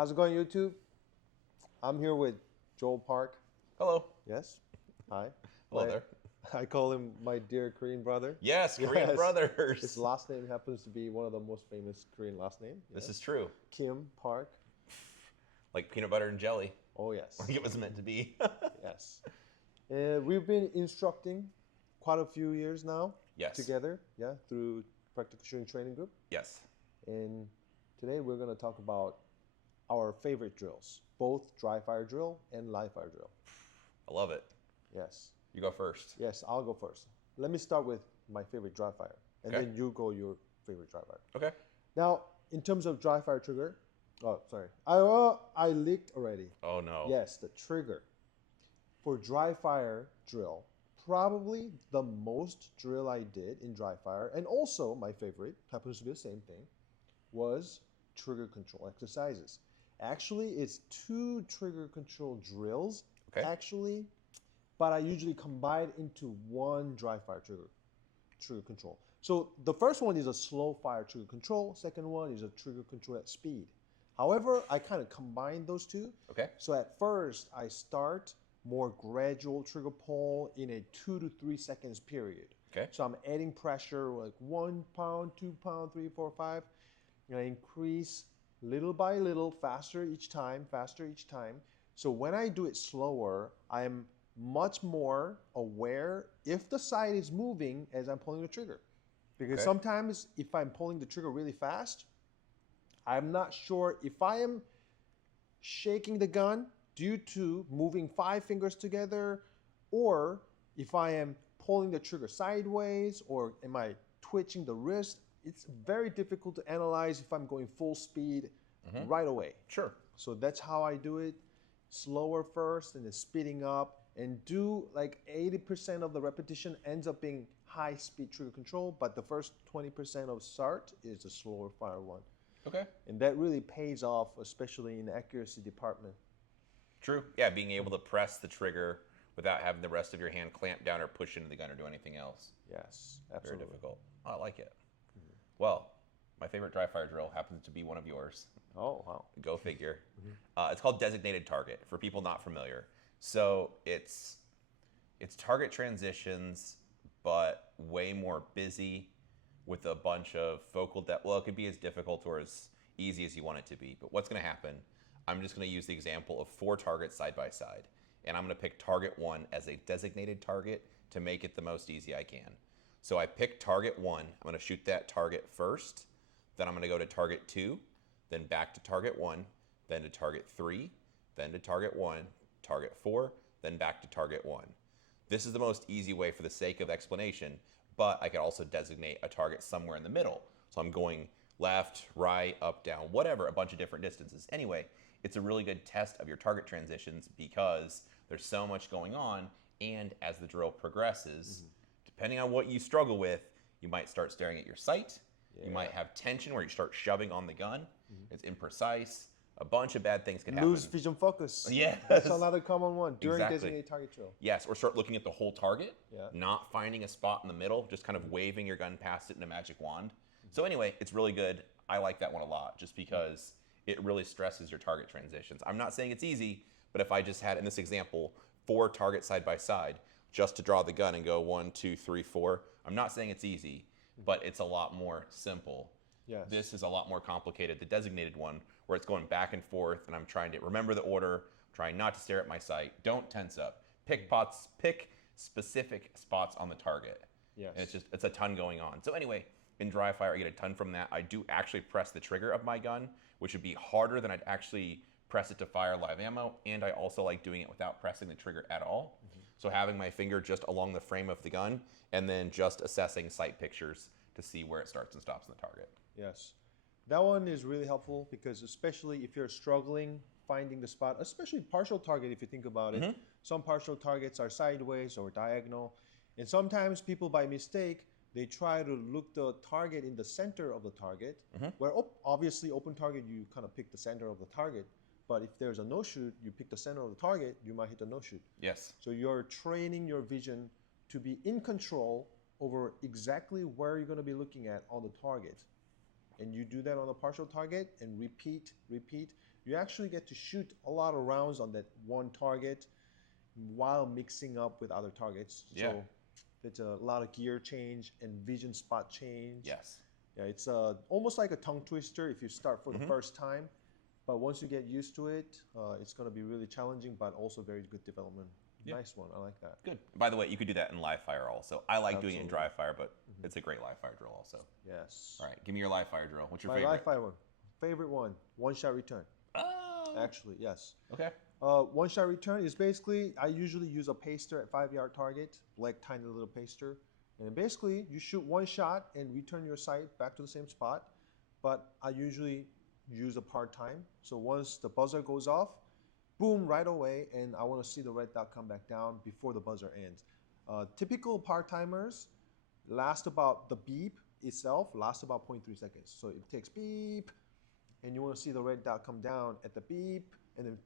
How's it going, YouTube? I'm here with Joel Park. Hello. Yes. Hi. Hello there. I call him my dear Korean brother. Yes, Korean His brothers. last name happens to be one of the most famous Korean last name. This is true. Kim Park. Like peanut butter and jelly. Oh yes. Like it was meant to be. Yes. We've been instructing quite a few years now. Yes. Together. Yeah. Through Practical Shooting Training Group. Yes. And today we're going to talk about our favorite drills, both Dryfire drill and Livefire drill. I love it. Yes. You go first. Yes, I'll go first. Let me start with my favorite Dryfire, and Okay. then you go your favorite Dryfire. Okay. Now, in terms of Dryfire trigger, oh, sorry. I leaked already. Oh no. Yes, the trigger. For Dryfire drill, probably the most drill I did in Dryfire, and also my favorite, happens to be the same thing, was trigger control exercises. Actually, it's 2 trigger control drills, Okay. actually, but I usually combine into one Dryfire trigger control. So the first one is a slow fire trigger control. Second one is a trigger control at speed. However, I kind of combine those two. Okay. So at first, I start more gradual trigger pull in a 2 to 3 seconds period. Okay. So I'm adding pressure like 1 pound, 2 pound, 3, 4, 5. And I increase little by little, faster each time. So when I do it slower, I'm much more aware if the side is moving as I'm pulling the trigger. Because Okay. sometimes if I'm pulling the trigger really fast, I'm not sure if I am shaking the gun due to moving 5 fingers together, or if I am pulling the trigger sideways, or am I twitching the wrist. It's very difficult to analyze if I'm going full speed right away. Sure. So that's how I do it. Slower first and then speeding up, and do like 80% of the repetition ends up being high speed trigger control, but the first 20% of start is a slower fire one. Okay. And that really pays off, especially in the accuracy department. True. Yeah, being able to press the trigger without having the rest of your hand clamp down or push into the gun or do anything else. Yes, Very absolutely. difficult. I like it. Well, my favorite dry fire drill happens to be one of yours. Oh, wow. Go figure. It's called designated target for people not familiar. So it's target transitions, but way more busy with a bunch of focal depth. Well, it could be as difficult or as easy as you want it to be. But what's going to happen? I'm just going to use the example of 4 targets side by side, and I'm going to pick target 1 as a designated target to make it the most easy I can. So I pick target 1. I'm going to shoot that target first. Then I'm going to go to target 2, then back to target 1, then to target 3, then to target 1, target 4, then back to target 1. This is the most easy way for the sake of explanation, but I could also designate a target somewhere in the middle. So I'm going left, right, up, down, whatever, a bunch of different distances. Anyway, it's a really good test of your target transitions because there's so much going on, and as the drill progresses, depending on what you struggle with, you might start staring at your sight. You might have tension where you start shoving on the gun. It's imprecise. A bunch of bad things can happen. Lose vision focus. Yes. That's another common one during Exactly. designated target drill. Yes, or start looking at the whole target, Yeah. not finding a spot in the middle, just kind of waving your gun past it in a magic wand. So anyway, it's really good. I like that one a lot just because it really stresses your target transitions. I'm not saying it's easy, but if I just had, in this example, 4 targets side by side, just to draw the gun and go 1, 2, 3, 4, I'm not saying it's easy, but it's a lot more simple. Yes. This is a lot more complicated, the designated one, where it's going back and forth, and I'm trying to remember the order, trying not to stare at my sight. Don't tense up. Pick specific spots on the target. Yes. And it's a ton going on. So anyway, in Dryfire, I get a ton from that. I do actually press the trigger of my gun, which would be harder than I'd actually press it to fire live ammo, and I also like doing it without pressing the trigger at all. So having my finger just along the frame of the gun, and then just assessing sight pictures to see where it starts and stops on the target. Yes. That one is really helpful because especially if you're struggling finding the spot, especially partial target if you think about it. Some partial targets are sideways or diagonal. And sometimes people by mistake, they try to look the target in the center of the target, where obviously open target, you kind of pick the center of the target. But if there's a no-shoot, you pick the center of the target, you might hit a no-shoot. Yes. So you're training your vision to be in control over exactly where you're going to be looking at on the target. and you do that on a partial target and repeat, you actually get to shoot a lot of rounds on that one target while mixing up with other targets. Yeah. So it's a lot of gear change and vision spot change. Yes. Yeah, it's almost like a tongue twister if you start for the first time. But once you get used to it, it's going to be really challenging, but also very good development. Yeah. Nice one. I like that. Good. By the way, you could do that in Livefire also. I like doing it in Absolutely. Dryfire, but it's a great Livefire drill also. Yes. All right, give me your Livefire drill. What's your My favorite? Livefire one. Favorite one, one-shot return. Oh. Actually, yes. Okay. One-shot return is basically, I usually use a paster at 5-yard target, black tiny little paster. And basically, you shoot one shot and return your sight back to the same spot. But I usually use a part-time. So once the buzzer goes off, boom, right away, and I want to see the red dot come back down before the buzzer ends. Typical part-timers last about, the beep itself lasts about 0.3 seconds. So it takes beep, and you want to see the red dot come down at the beep, and then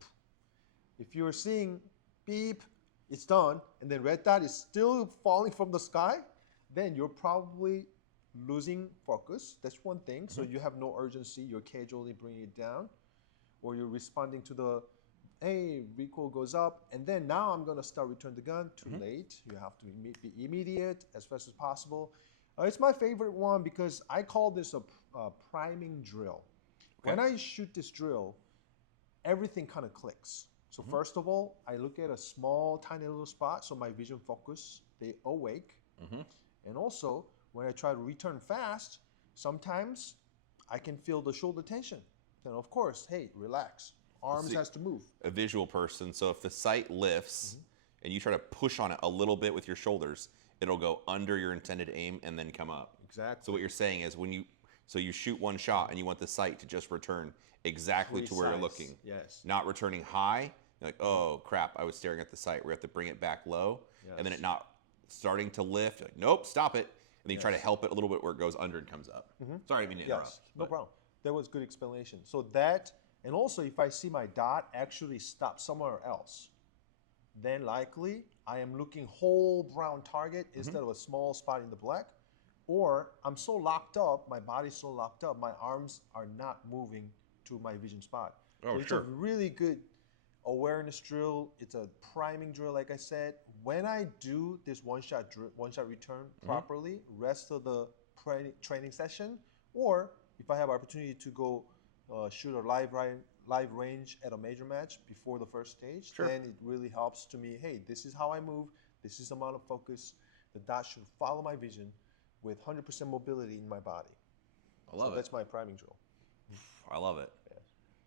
if you're seeing beep, it's done, and then red dot is still falling from the sky, then you're probably losing focus. That's one thing. So you have no urgency. You're casually bringing it down, or you're responding to the, hey, recoil goes up, and then now I'm going to start return the gun. Too late. You have to be immediate as fast as possible. It's my favorite one because I call this a priming drill. Okay. When I shoot this drill, everything kind of clicks. So first of all, I look at a small, tiny little spot, so my vision focus, they awake. And also, when I try to return fast, sometimes I can feel the shoulder tension. Then of course, hey, relax. Arms has to move. A visual person, so if the sight lifts and you try to push on it a little bit with your shoulders, it'll go under your intended aim and then come up. Exactly. So what you're saying is when you shoot one shot and you want the sight to just return exactly to where you're looking. Yes. Not returning high. You're like, oh crap, I was staring at the sight. We have to bring it back low. Yes. And then it not starting to lift. You're like, nope, stop it. And then you try to help it a little bit where it goes under and comes up. Sorry, I didn't mean to interrupt. Yes, no problem. That was good explanation. So that, and also if I see my dot actually stop somewhere else, then likely I am looking whole brown target instead of a small spot in the black. Or I'm so locked up, my body's so locked up, my arms are not moving to my vision spot. Oh, so it's sure. a really good awareness drill. It's a priming drill, like I said. When I do this one-shot return properly, rest of the training session, or if I have opportunity to go shoot a live range at a major match before the first stage, then it really helps to me. Hey, this is how I move. This is the amount of focus. The dot should follow my vision with 100% mobility in my body. I love it. That's my priming drill. I love it. Yeah.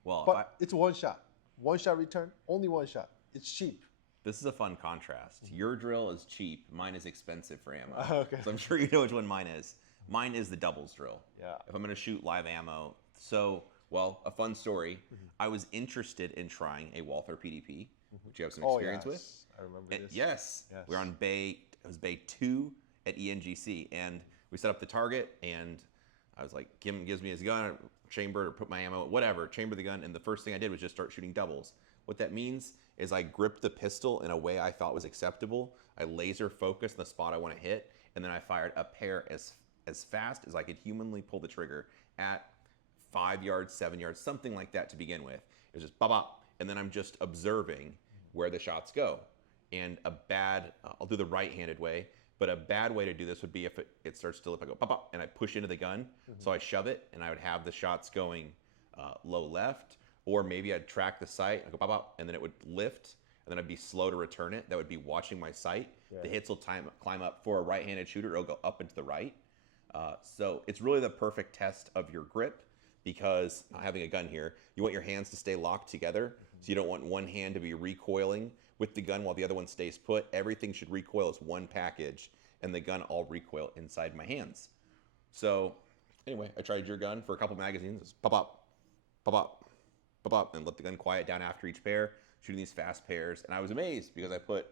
Well, But it's one shot. One shot return, only one shot. It's cheap. this is a fun contrast. Your drill is cheap. Mine is expensive for ammo. Okay. So I'm sure you know which one mine is. Mine is the doubles drill. Yeah. If I'm going to shoot live ammo. So, well, a fun story. I was interested in trying a Walther PDP, which you have some experience with. I remember And this. yes, Yes. we were on it was Bay 2 at ENGC, and we set up the target, and I was like, Kim gives me his gun, chamber, or put my ammo, whatever, chamber the gun, and the first thing I did was just start shooting doubles. What that means is I gripped the pistol in a way I thought was acceptable, I laser focused on the spot I want to hit, and then I fired a pair as fast as I could humanly pull the trigger at 5 yards, 7 yards, something like that to begin with. It was just bop, and then I'm just observing where the shots go. And a bad, I'll do the right-handed way, but a bad way to do this would be if it starts to lift, I go pop, pop, and I push into the gun. So I shove it, and I would have the shots going low left, or maybe I'd track the sight, I go pop, pop, and then it would lift, and then I'd be slow to return it. That would be watching my sight. Yeah. The hits will climb up. For a right-handed shooter, it'll go up and to the right. So it's really the perfect test of your grip, because having a gun here, you want your hands to stay locked together. So you don't want one hand to be recoiling with the gun while the other one stays put. Everything should recoil as one package, and the gun all recoil inside my hands. So anyway, I tried your gun for a couple magazines. Just pop up, pop up, pop up, and let the gun quiet down after each pair, shooting these fast pairs. And I was amazed because I put,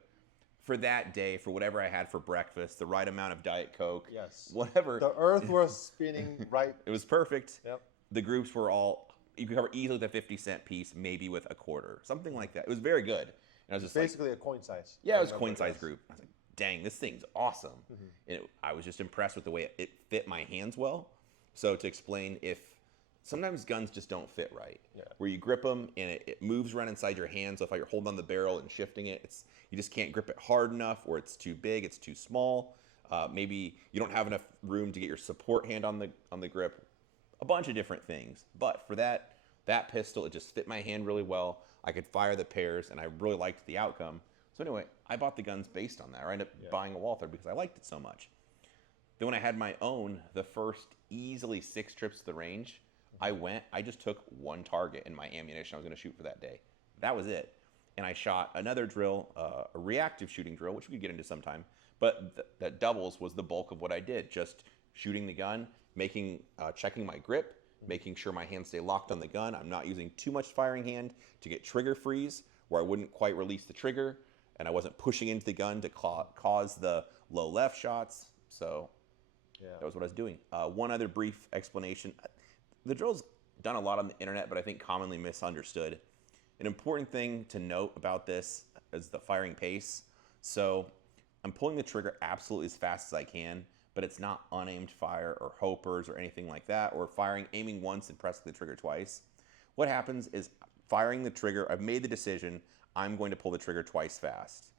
for that day, for whatever I had for breakfast, the right amount of Diet Coke, Yes. whatever. The earth was spinning right. It was perfect. Yep. The groups were all, you could cover easily with a 50-cent piece, maybe with a quarter, something like that. It was very good. And I was just Basically a coin size. yeah, it was I remember coin size this. group. I was like, dang, this thing's awesome. And I was just impressed with the way it fit my hands well. So to explain, if sometimes guns just don't fit right, Yeah. where you grip them and it moves around inside your hand. So if you're holding on the barrel and shifting it, you just can't grip it hard enough, or it's too big, it's too small. Maybe you don't have enough room to get your support hand on the grip. A bunch of different things. But for that pistol, it just fit my hand really well. I could fire the pairs, and I really liked the outcome. So anyway, I bought the guns based on that. I ended up buying a Walther because I liked it so much. Then when I had my own, the first easily 6 trips to the range, I just took one target in my ammunition I was going to shoot for that day. That was it. And I shot another drill, a reactive shooting drill, which we could get into sometime. But that doubles was the bulk of what I did. Just shooting the gun, checking my grip, making sure my hands stay locked on the gun. I'm not using too much firing hand to get trigger freeze, where I wouldn't quite release the trigger, and I wasn't pushing into the gun to cause the low left shots. So that was what I was doing. One other brief explanation. The drill's done a lot on the internet, but I think commonly misunderstood. An important thing to note about this is the firing pace. So I'm pulling the trigger absolutely as fast as I can, but it's not unaimed fire or hopers or anything like that, or aiming once and pressing the trigger twice. What happens is firing the trigger, I've made the decision, I'm going to pull the trigger twice fast.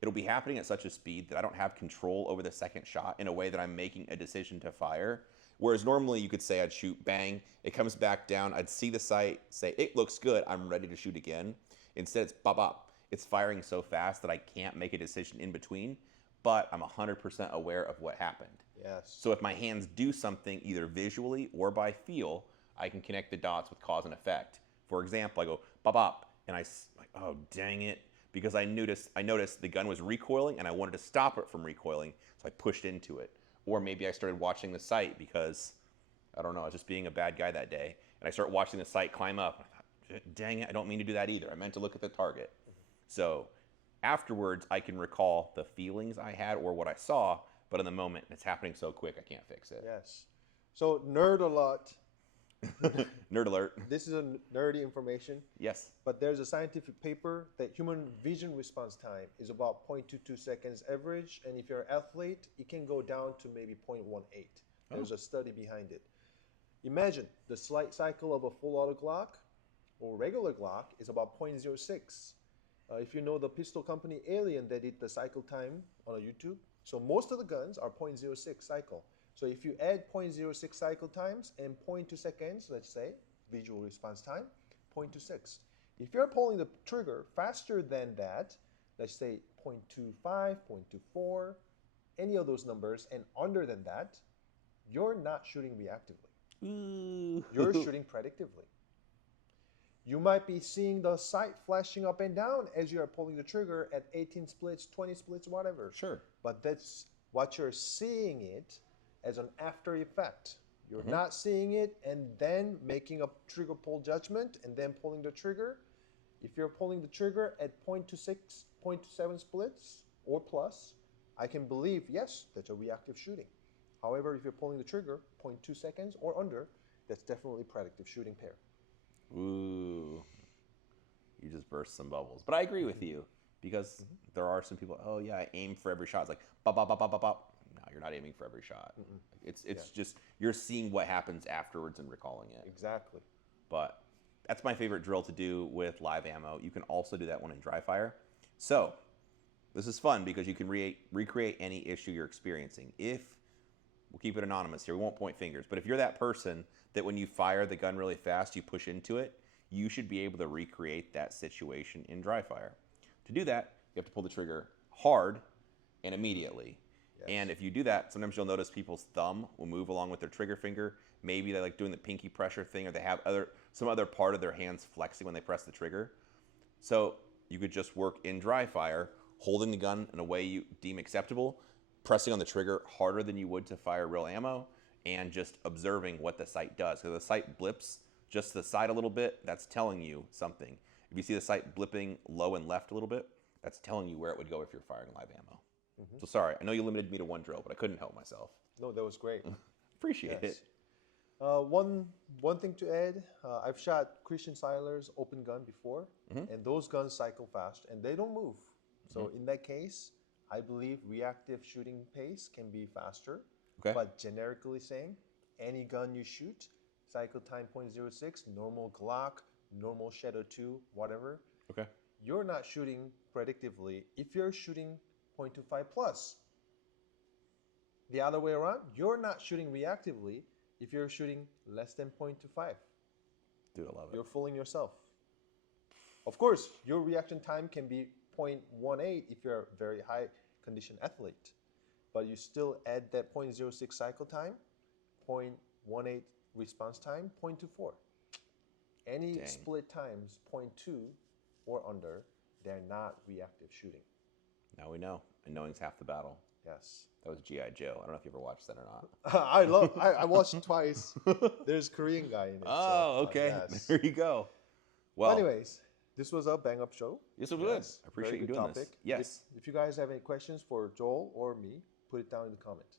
It'll be happening at such a speed that I don't have control over the second shot in a way that I'm making a decision to fire. Whereas normally you could say I'd shoot, bang, it comes back down, I'd see the sight, say, it looks good, I'm ready to shoot again. Instead it's bop bop. It's firing so fast that I can't make a decision in between, but I'm 100% aware of what happened. Yes. So if my hands do something either visually or by feel, I can connect the dots with cause and effect. For example, I go bop bop, and oh dang it, because I noticed the gun was recoiling and I wanted to stop it from recoiling, so I pushed into it. Or maybe I started watching the sight because, I don't know, I was just being a bad guy that day, and I started watching the sight climb up. I thought, dang it, I don't mean to do that either. I meant to look at the target. So afterwards, I can recall the feelings I had or what I saw, but in the moment, it's happening so quick, I can't fix it. Yes. So nerd alert. Nerd alert. This is a nerdy information. Yes. But there's a scientific paper that human vision response time is about 0.22 seconds average. And if you're an athlete, it can go down to maybe 0.18. There's a study behind it. Imagine the slight cycle of a full auto Glock or regular Glock is about 0.06. If you know the pistol company Alien, they did the cycle time on YouTube. So most of the guns are 0.06 cycle. So if you add 0.06 cycle times and 0.2 seconds, let's say, visual response time, 0.26. If you're pulling the trigger faster than that, let's say 0.25, 0.24, any of those numbers, and under than that, you're not shooting reactively. You're shooting predictively. You might be seeing the sight flashing up and down as you are pulling the trigger at 18 splits, 20 splits, whatever. Sure. But that's what you're seeing it as an after effect. You're not seeing it and then making a trigger pull judgment and then pulling the trigger. If you're pulling the trigger at 0.26, 0.27 splits or plus, I can believe, yes, that's a reactive shooting. However, if you're pulling the trigger 0.2 seconds or under, that's definitely predictive shooting pair. Ooh, you just burst some bubbles. But I agree with you, because there are some people, oh yeah, I aim for every shot. It's like, bop, bop, bop, bop, bop, bop. No, you're not aiming for every shot. It's just, you're seeing what happens afterwards and recalling it. Exactly. But that's my favorite drill to do with live ammo. You can also do that one in Dryfire. So this is fun because you can recreate any issue you're experiencing. We'll keep it anonymous here, we won't point fingers, but if you're that person that when you fire the gun really fast, you push into it, you should be able to recreate that situation in Dryfire. To do that, you have to pull the trigger hard and immediately. Yes. And if you do that, sometimes you'll notice people's thumb will move along with their trigger finger. Maybe they like doing the pinky pressure thing, or they have some other part of their hands flexing when they press the trigger. So you could just work in Dryfire, holding the gun in a way you deem acceptable, pressing on the trigger harder than you would to fire real ammo, and just observing what the sight does. Because the sight blips just to the side a little bit, that's telling you something. If you see the sight blipping low and left a little bit, that's telling you where it would go if you're firing live ammo. So sorry, I know you limited me to one drill, but I couldn't help myself. No, that was great. Appreciate it. One thing to add, I've shot Christian Seiler's open gun before, and those guns cycle fast, and they don't move. So in that case, I believe reactive shooting pace can be faster, but generically saying, any gun you shoot, cycle time 0.06, normal Glock, normal Shadow 2, whatever. Okay. You're not shooting predictively if you're shooting 0.25 plus. The other way around, you're not shooting reactively if you're shooting less than 0.25. Dude, I love it. You're fooling yourself. Of course, your reaction time can be 0.18 if you're a very high condition athlete, but you still add that 0.06 cycle time, 0.18 response time, 0.24. Any Dang. split times 0.2 or under, they're not reactive shooting. Now we know, and knowing's half the battle. Yes. That was G.I. Joe. I don't know if you ever watched that or not. I watched it twice. There's a Korean guy in it. Oh, so, okay. Yes. There you go. Well, But anyways, this was a bang up show. this was good. I appreciate Very you good doing topic. this. Yes. If you guys have any questions for Joel or me, put it down in the comments.